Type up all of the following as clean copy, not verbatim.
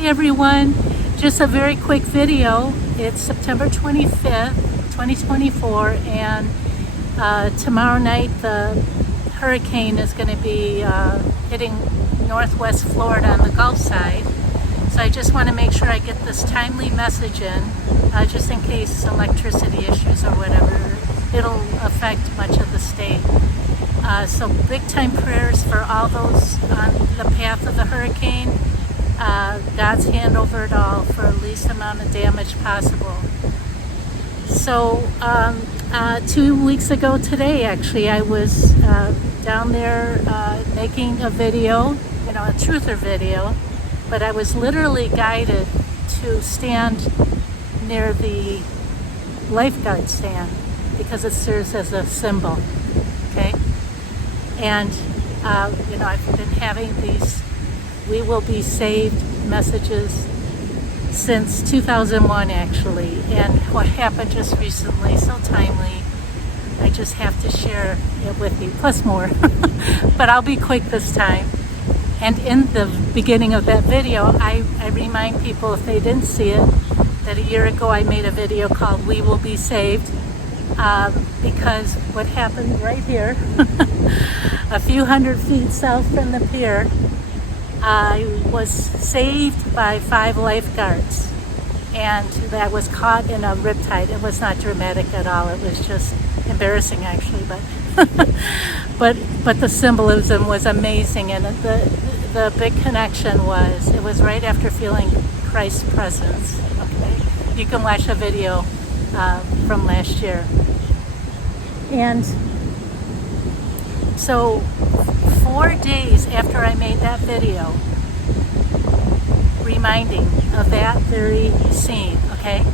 Hi everyone, just a very quick video. It's September 25th, 2024, and tomorrow night the hurricane is going to be hitting northwest Florida on the Gulf side. So I just want to make sure I get this timely message in, just in case electricity issues or whatever, it'll affect much of the state. So big time prayers for all those on the path of the hurricane. God's hand over it all for the least amount of damage possible. So 2 weeks ago today, actually, I was down there making a video, a truther video, but I was literally guided to stand near the lifeguard stand because it serves as a symbol, okay? And, I've been having these "we will be saved" messages since 2001, actually, and what happened just recently, so timely, I just have to share it with you, plus more. But I'll be quick this time. And in the beginning of that video, I remind people, if they didn't see it, that a year ago I made a video called "We Will Be Saved," because what happened right here, a few hundred feet south from the pier, I was saved by 5 lifeguards, and I was caught in a riptide. It was not dramatic at all. It was just embarrassing, actually, but but the symbolism was amazing, and the big connection was, it was right after feeling Christ's presence. Okay, you can watch a video from last year, and so 4 days after I made that video, reminding of that very scene, okay?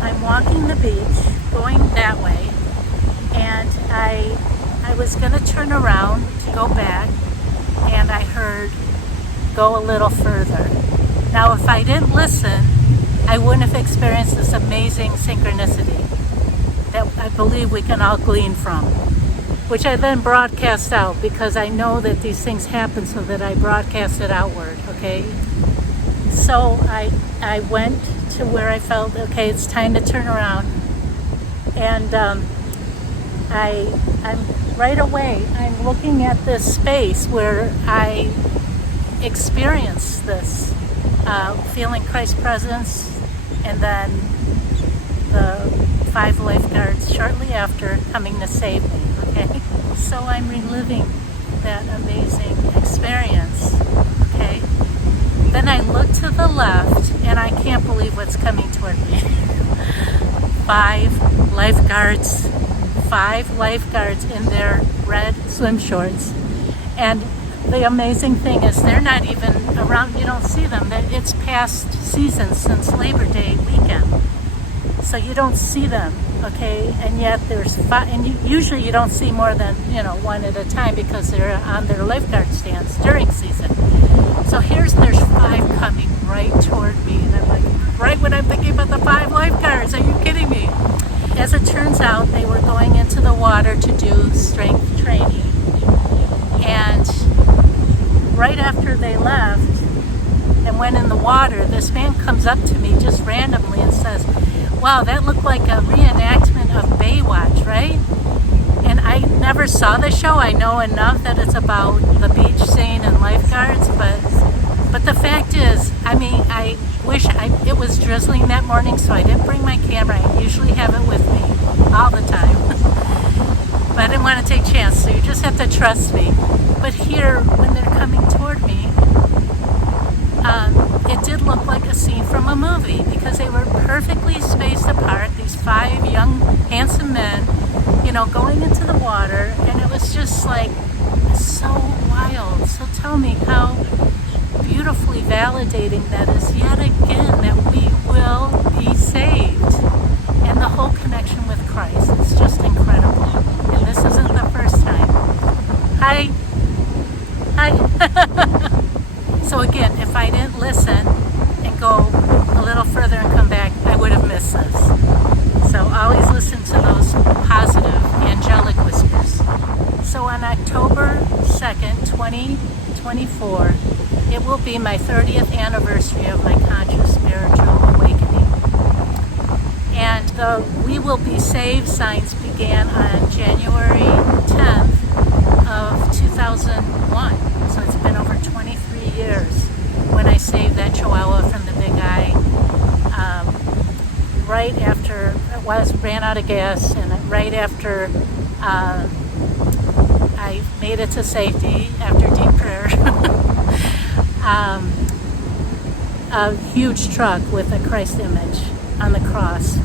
I'm walking the beach, going that way, and I was gonna turn around to go back, and I heard, "Go a little further." Now, if I didn't listen, I wouldn't have experienced this amazing synchronicity that I believe we can all glean from, which I then broadcast out, because I know that these things happen, so that I broadcast it outward, okay? So I went to where I felt, okay, it's time to turn around, and I'm right away, I'm looking at this space where I experienced this, feeling Christ's presence, and then the 5 lifeguards shortly after coming to save me. Okay, so I'm reliving that amazing experience, okay? Then I look to the left, and I can't believe what's coming toward me. 5 lifeguards, 5 lifeguards in their red swim shorts. And the amazing thing is, they're not even around, you don't see them. It's past season since Labor Day weekend, so you don't see them. Okay, and yet there's 5, and usually you don't see more than, 1 at a time, because they're on their lifeguard stands during season. So there's 5 coming right toward me, and I'm like, right when I'm thinking about the 5 lifeguards, are you kidding me? As it turns out, they were going into the water to do strength training, and right after they left and went in the water, this man comes up to me just randomly and says, "Wow, that looked like a reenactment of Baywatch, right?" And I never saw the show. I know enough that it's about the beach scene and lifeguards, but the fact is, I wish it was drizzling that morning, so I didn't bring my camera. I usually have it with me all the time, but I didn't want to take a chance, so you just have to trust me. But here, when they're coming toward me, it did look like a scene from a movie, because they were perfectly spaced apart, these 5 young, handsome men, going into the water, and it was just like so wild. So tell me how beautifully validating that is, yet again, that we will be saved, and the whole connection with Christ. It's just incredible, and this isn't the first time. Hi. So again, if I didn't listen and go a little further and come back, I would have missed this. So always listen to those positive angelic whispers. So on October 2nd, 2024, 2024, it will be my 30th anniversary of my conscious spiritual awakening. And the We Will Be Saved signs began on January 10th of 2001. So it's been over 23 years when I saved that chihuahua from the big eye. Right after ran out of gas, and right after I made it to safety after deep prayer. A huge truck with a Christ image on the cross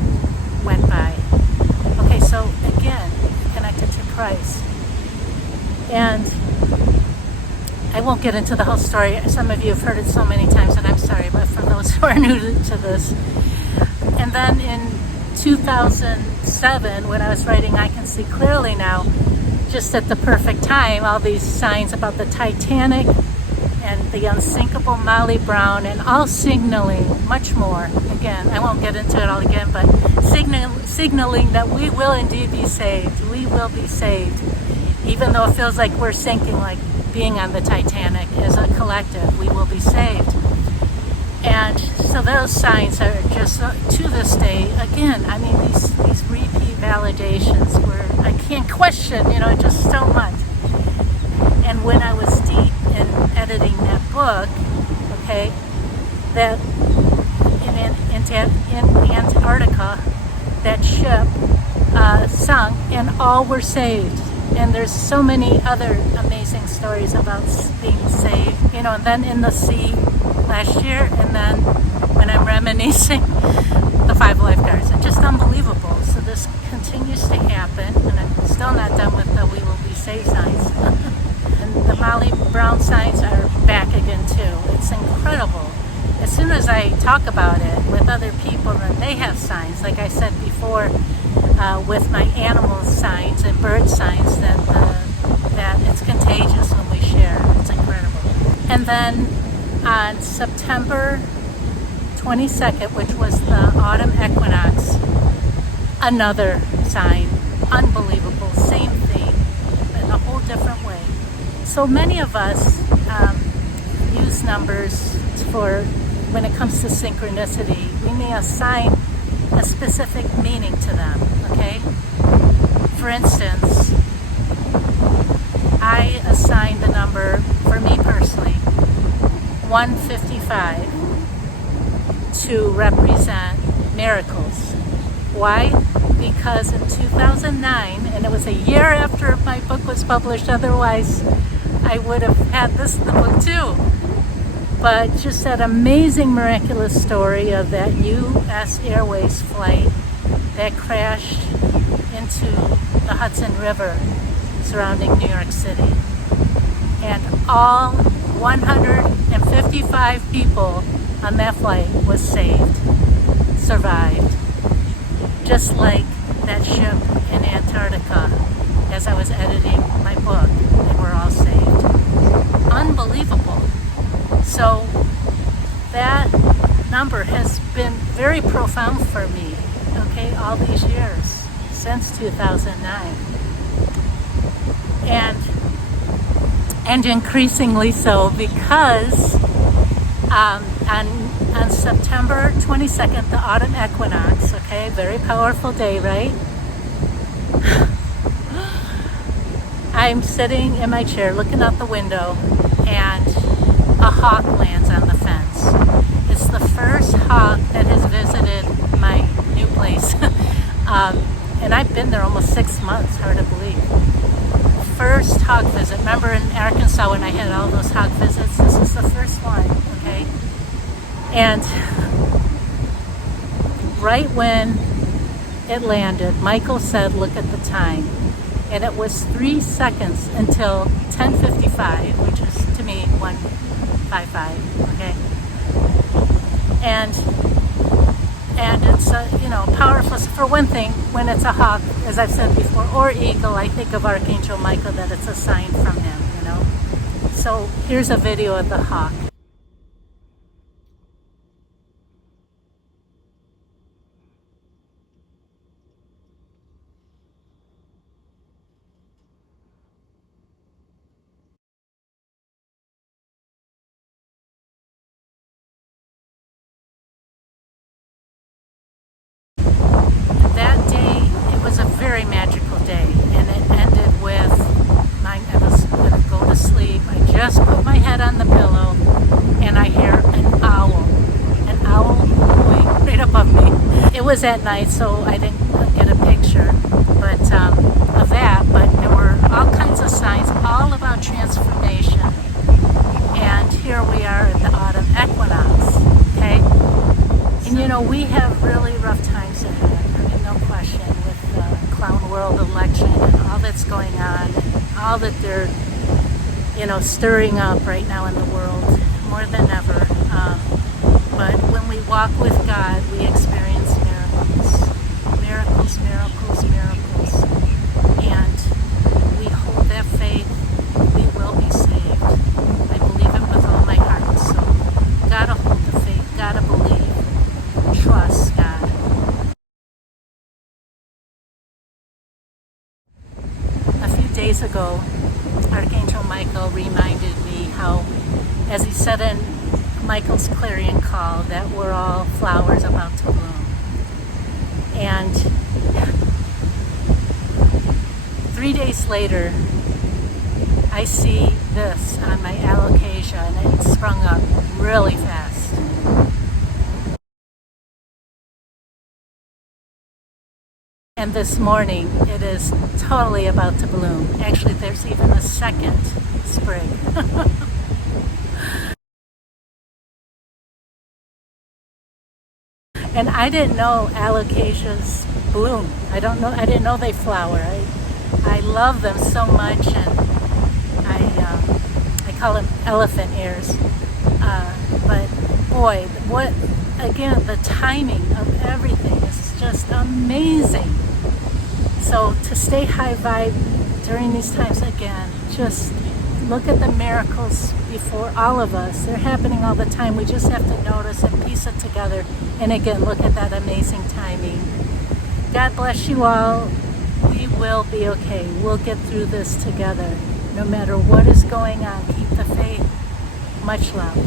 went by. Okay, so again, connected to Christ. And I won't get into the whole story. Some of you have heard it so many times, and I'm sorry, but for those who are new to this. And then in 2007, when I was writing I Can See Clearly Now, just at the perfect time, all these signs about the Titanic and the unsinkable Molly Brown, and all signaling much more. Again, I won't get into it all again, but signaling that we will indeed be saved. We will be saved. Even though it feels like we're sinking, like being on the Titanic as a collective, we will be saved. And so those signs are just, to this day, again, I mean, these repeat validations where I can't question, just so much. And when I was deep in editing that book, okay, that in Antarctica, that ship sunk and all were saved. And there's so many other amazing stories about being saved, and then in the sea last year, and then when I'm reminiscing, the 5 lifeguards. It's just unbelievable. So this continues to happen, and I'm still not done with the We Will Be Saved signs. And the Molly Brown signs are back again too. It's incredible. As soon as I talk about it with other people, then they have signs. Like I said before, with my animal signs and bird signs, that it's contagious when we share. It's incredible. And then on September 22nd, which was the autumn equinox, another sign. Unbelievable. Same thing, in a whole different way. So many of us use numbers for when it comes to synchronicity. We may assign a specific meaning to them, okay? For instance, I assign the number, for me personally, 155 to represent miracles. Why? Because in 2009, and it was a year after my book was published, otherwise I would have had this in the book too. But just that amazing, miraculous story of that U.S. Airways flight that crashed into the Hudson River surrounding New York City. And all 155 people on that flight was saved, survived. Just like that ship in Antarctica as I was editing my book, they were all saved. Unbelievable. So that number has been very profound for me, okay, all these years, since 2009. And increasingly so, because on September 22nd, the autumn equinox, okay, very powerful day, right? I'm sitting in my chair looking out the window, and a hawk lands on the fence. It's the first hawk that has visited my new place. And I've been there almost 6 months, hard to believe. First hawk visit. Remember in Arkansas when I had all those hawk visits? This is the first one, okay? And right when it landed, Michael said, look at the time. And it was 3 seconds until 10:55, which is to me 1:55, okay? And it's powerful. So for one thing, when it's a hawk, as I've said before, or eagle, I think of Archangel Michael, that it's a sign from him, So here's a video of the hawk. was at night, so I didn't get a picture of that, but there were all kinds of signs, all about transformation. And here we are at the autumn equinox, okay? And you know, we have really rough times ahead, I mean, no question, with the clown world election and all that's going on, and all that they're, you know, stirring up right now in the world, more than ever. But when we walk with God, we experience miracles. Miracles, miracles, miracles. And we hold that faith, we will be saved. I believe it with all my heart and soul. Gotta hold the faith, gotta believe. Trust God. A few days ago, Archangel Michael reminded me how, as he said in Michael's clarion call, that we're all flowers about to bloom. And 3 days later, I see this on my alocasia, and it sprung up really fast. And this morning, it is totally about to bloom. Actually, there's even a second sprig. And I didn't know alocasias bloom. I didn't know they flower. I love them so much, and I call them elephant ears. But boy, what, again, the timing of everything is just amazing. So to stay high vibe during these times, again, just look at the miracles before all of us. They're happening all the time. We just have to notice and piece it together. And again, look at that amazing timing. God bless you all. We will be okay. We'll get through this together. No matter what is going on, keep the faith. Much love.